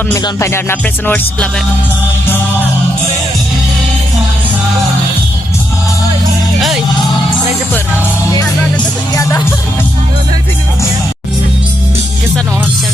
Milan Paidarna Present Words Club. Ơi, lấy cho bớt. Cái sao nó xem.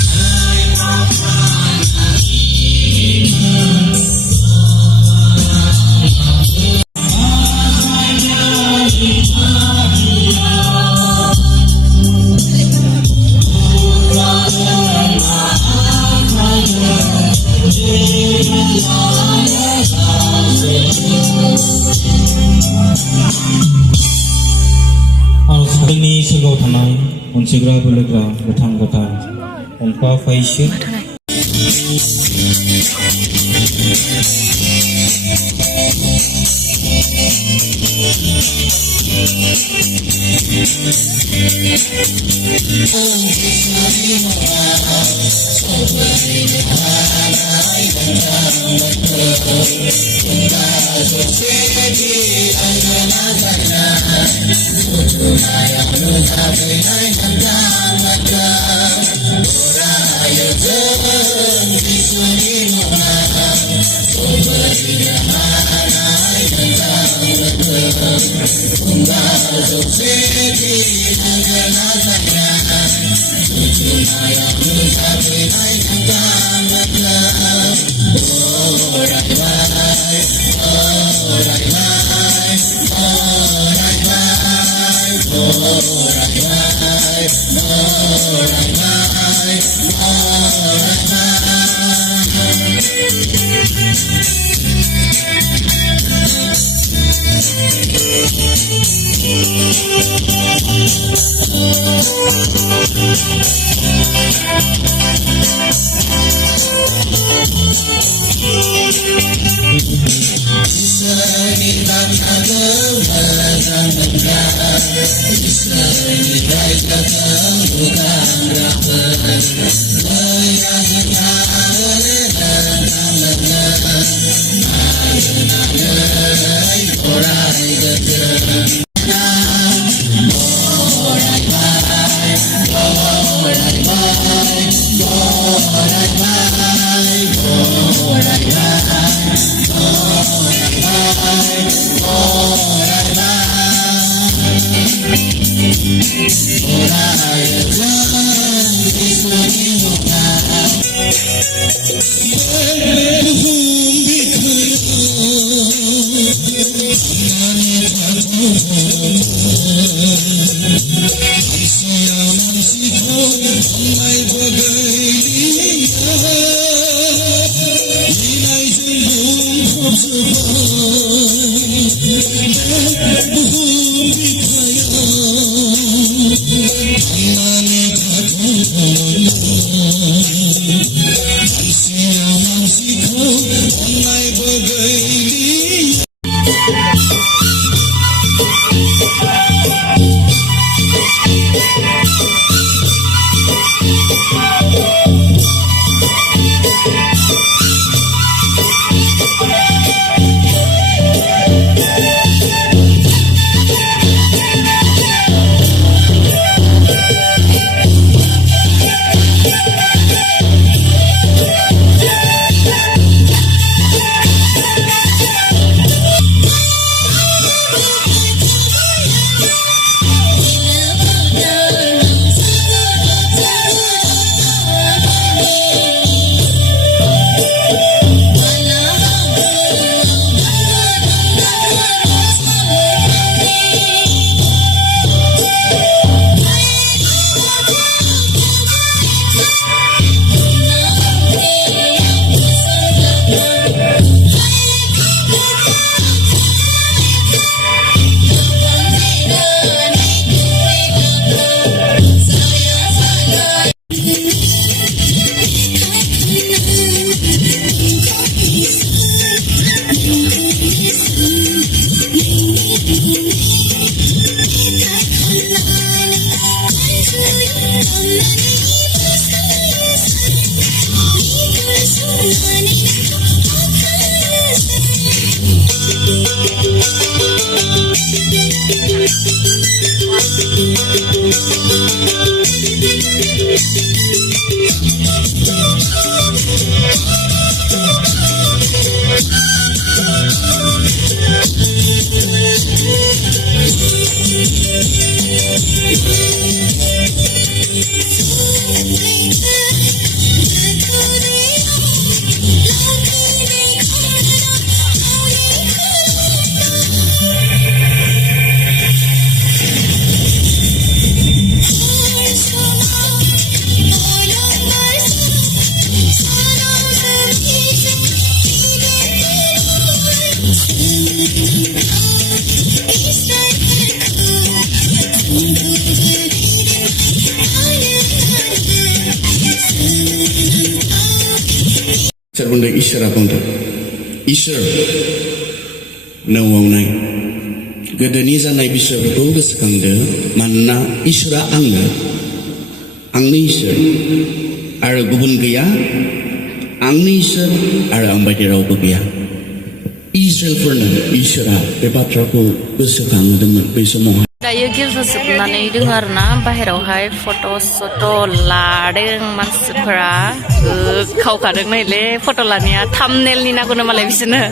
Ini segau tanai, unsigra belegra, betang betang, umpa faisir. सोर बुंदों इसोरा बुंदों इसोर नौआव नाय गोदोनि जानाय बिसयफोरखौ गोसोखांदो मानोना इसोरा आंनि इसोर आरो गुबुन गैया आंनि इसोर आरो आं बायदि रावबो गैया इजराइलफोरनो इसोरा बे बाथ्राखौ गोसोखांहोदोंमोन बै समाव दायो गिर्जा जोबनानै दङ आरोना बाहेरावहाय फट' सट' लादों मानसिफोरा खावखादों नायले फट' लानाया थामनेलनि नांगौनो मालाय बिसोरनो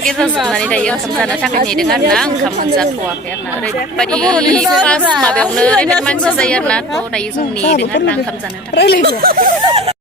गिर्जा जोबनानै दायो ओंखाम जानो थाखाय नेदों आरोना ओंखाम मोनजाथ'वाखै आरोना ओरैबायदि फार्स्ट माबायावनो ओरैबायदि मानसि जायो आरोना थ' दायो जों नेदों आरोना ओंखाम जानो थाखाय